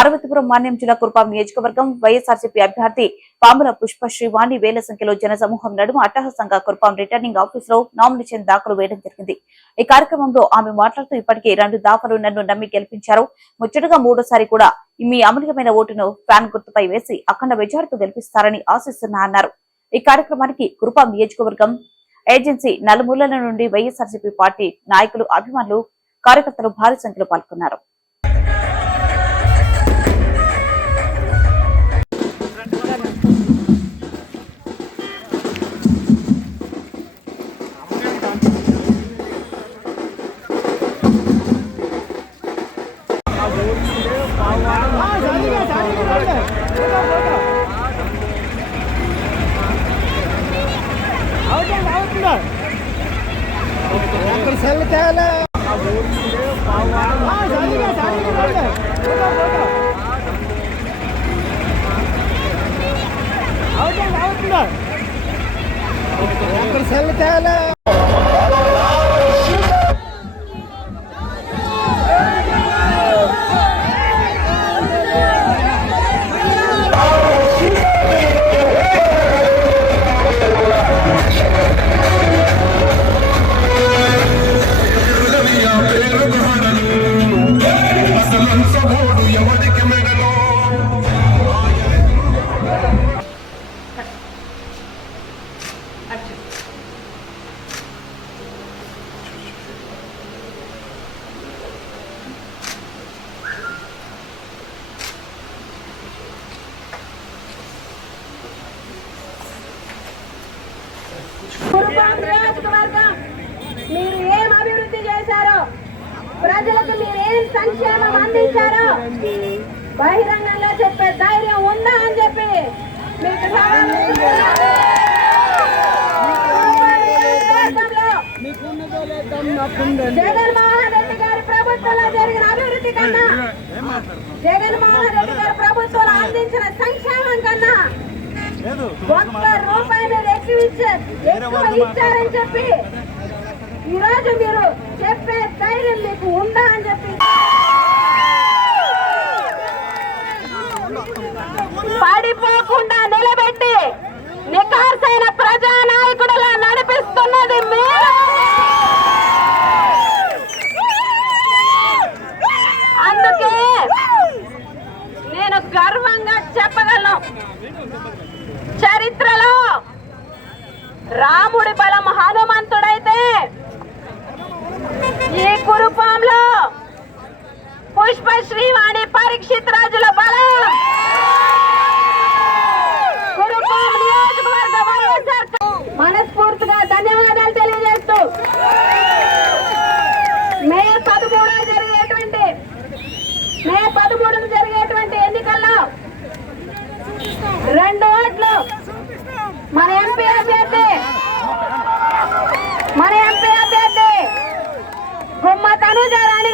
పార్వతీపురం మాన్యం జిల్లా కురుపాం నియోజకవర్గం వైఎస్ఆర్సీపీ అభ్యర్థి పాముల పుష్ప శ్రీవాణి వేల సంఖ్యలో జనసమూహం నడుమ అట్టహసంగా కురుపాం రిటర్నింగ్ ఆఫీస్లో నామినేషన్ దాఖలు వేయడం జరిగింది. ఈ కార్యక్రమంలో ఆమె మాట్లాడుతూ ఇప్పటికే రెండు దాఖలు నన్ను నమ్మి గెలిపించారు. ముచ్చటగా మూడోసారి కూడా మీ అమూల్యమైన ఓటును ఫ్యాన్ గుర్తుపై వేసి అఖండ మెజార్టీతో గెలిపిస్తారని ఆశిస్తున్నా అన్నారు. ఈ కార్యక్రమానికి కురుపాం నియోజకవర్గం ఏజెన్సీ నలుమూలల నుండి వైఎస్ఆర్సీపీ పార్టీ నాయకులు అభిమానులు కార్యకర్తలు భారీ సంఖ్యలో పాల్గొన్నారు. செல்லு தேவையில்ல செல்லு தேவையில்ல నియోజకవర్గం మీరు ఏం అభివృద్ధి చేశారో ప్రజలకు మీరు ఏం సంక్షేమం అందించారో బహిరంగంగా చెప్పే ధైర్యం ఉందా అని చెప్పి మీకు జగన్మోహన్ రెడ్డి గారి ప్రభుత్వంలో జరిగిన అభివృద్ధి కన్నా జగన్మోహన్ రెడ్డి గారి ప్రభుత్వంలో అందించిన సంక్షేమం కన్నా ఒక్క రూపాయి ఎక్కువ ఇచ్చారని చెప్పి ఈ రోజు మీరు చెప్పే ధైర్యం మీకు ఉందా అని చెప్పి పడిపోకుండా నిలబెట్టి నికార్సైన ప్రజానాయకుడులా నడిపిస్తున్నది మీరు. అందుకే నేను గర్వంగా చెప్పగలను. రాముడి బలం హనుమంతుడైతే റാണി